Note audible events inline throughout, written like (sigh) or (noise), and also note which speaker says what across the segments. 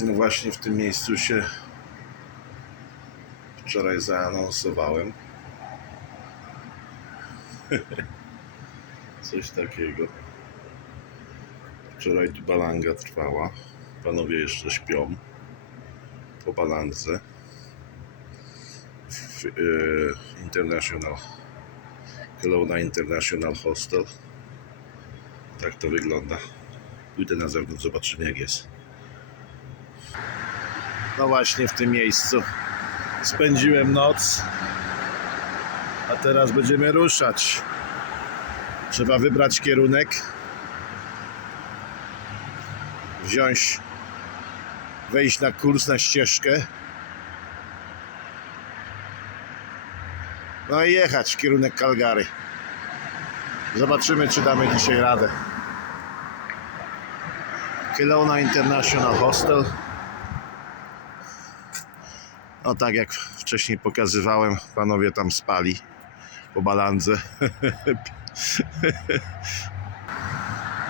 Speaker 1: No właśnie w tym miejscu się wczoraj zaanonsowałem. (laughs) Coś takiego. Wczoraj tu balanga trwała. Panowie jeszcze śpią po balance w e, International Kelowna International Hostel. Tak to wygląda. Pójdę na zewnątrz, zobaczymy jak jest. No właśnie w tym miejscu spędziłem noc. A teraz będziemy ruszać. Trzeba wybrać kierunek. Wziąć, wejść na kurs, na ścieżkę. No i jechać w kierunek Calgary. Zobaczymy, czy damy dzisiaj radę. Kelowna International Hostel. No tak jak wcześniej pokazywałem, panowie tam spali po balandze. (laughs)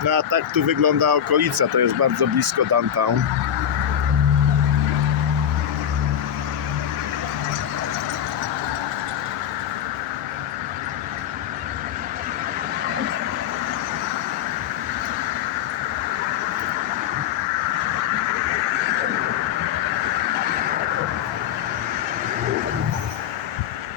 Speaker 1: No a tak tu wygląda okolica, to jest bardzo blisko downtown.